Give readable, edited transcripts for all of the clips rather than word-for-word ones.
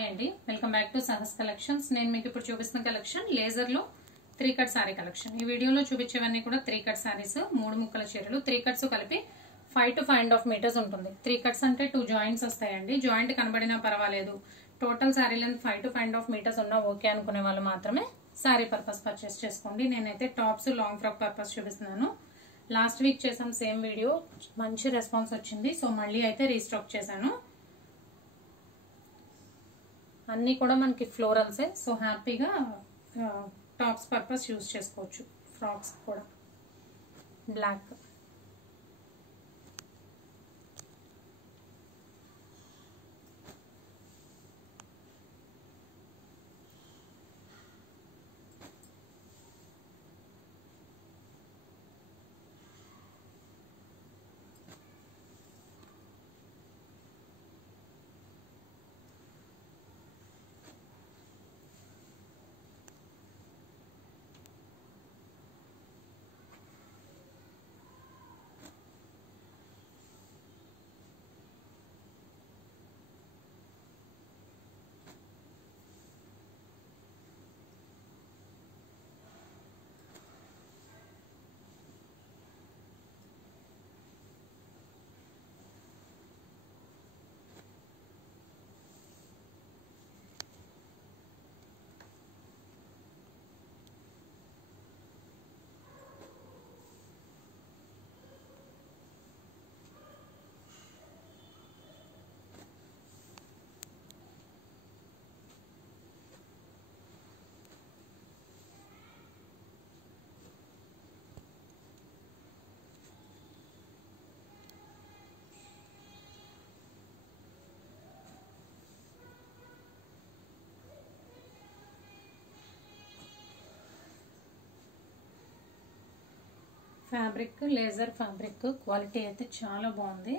Hi అండి, welcome back to Sahas collections. నేను మీకు ఇప్పుడు చూపిస్తున్న కలెక్షన్ లేజర్ లో 3 కట్ సారీ కలెక్షన్. ఈ వీడియోలో చూపించేవన్నీ కూడా 3 కట్ సారీస్, 3 ముక్కల చీరలు. 3 కట్స్ కలిపి 5 to 5.5 మీటర్స్ ఉంటుంది. 3 కట్స్ అంటే 2 జాయింట్స్ వస్తాయండి. జాయింట్ కనబడినా పర్వాలేదు, total sari length 5 to 5.5 metres ఉన్నా ఓకే అనుకునే వాళ్ళు మాత్రమే సారీ పర్పస్ పర్చేస్ చేసుకోండి. నేనైతే టాప్స్, లాంగ్ ఫ్రాక్ పర్పస్ చూపిస్తున్నాను. లాస్ట్ వీక్ చేసాం సేమ్ వీడియో, మంచి రెస్పాన్స్ వచ్చింది. సో మళ్ళీ అయితే రీస్టాక్ చేశాను. అన్నీ కూడా మనకి ఫ్లోరల్సే, సో హ్యాపీగా టాప్స్ పర్పస్ యూజ్ చేసుకోవచ్చు. ఫ్రాక్స్ కూడా black. Fabric laser fabric quality అయితే చాలా బాగుంది.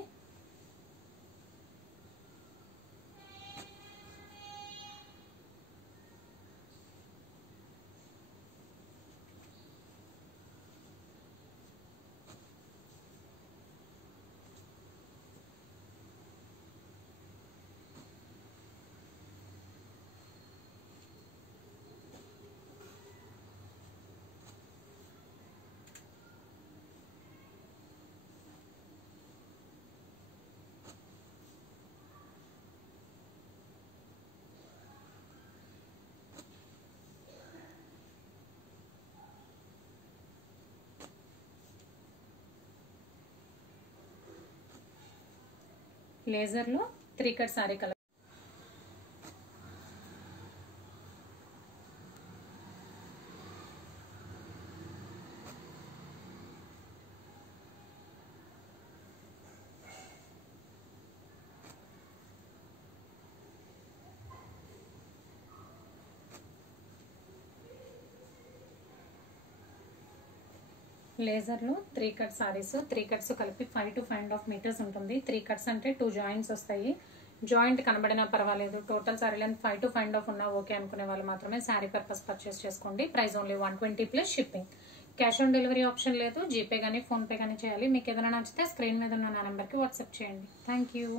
లేజర్ లో 3 కట్ సారీ కలర్. లేజర్ లో 3 కట్ సారీస్, 3 కట్స్ కలిపి 5 to 5.5 మీటర్స్ ఉంటుంది. 3 కట్స్ అంటే 2 జాయింట్స్ వస్తాయి. జాయింట్ కనబడినా పర్వాలేదు, టోటల్ సారీ లెంత్ 5 to 5.5 ఉన్నా ఓకే అనుకునే వాళ్ళు మాత్రమే సారీ పర్పస్ పర్చేస్ చేసుకోండి. Price only 120 plus shipping. Cash on delivery option లేదు. జీపే కానీ ఫోన్ పే కానీ చేయాలి. మీకు ఏదైనా నచ్చితే స్క్రీన్ మీద ఉన్న నా నెంబర్కి వాట్సాప్ చేయండి. Thank you.